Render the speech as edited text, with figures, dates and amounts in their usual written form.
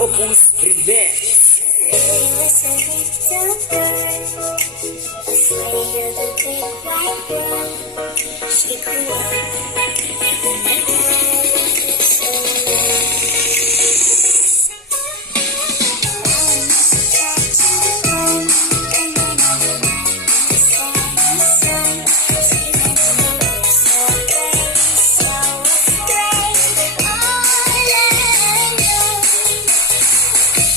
Opus presents Lily was a little bird, afraid of the big white world. She grew up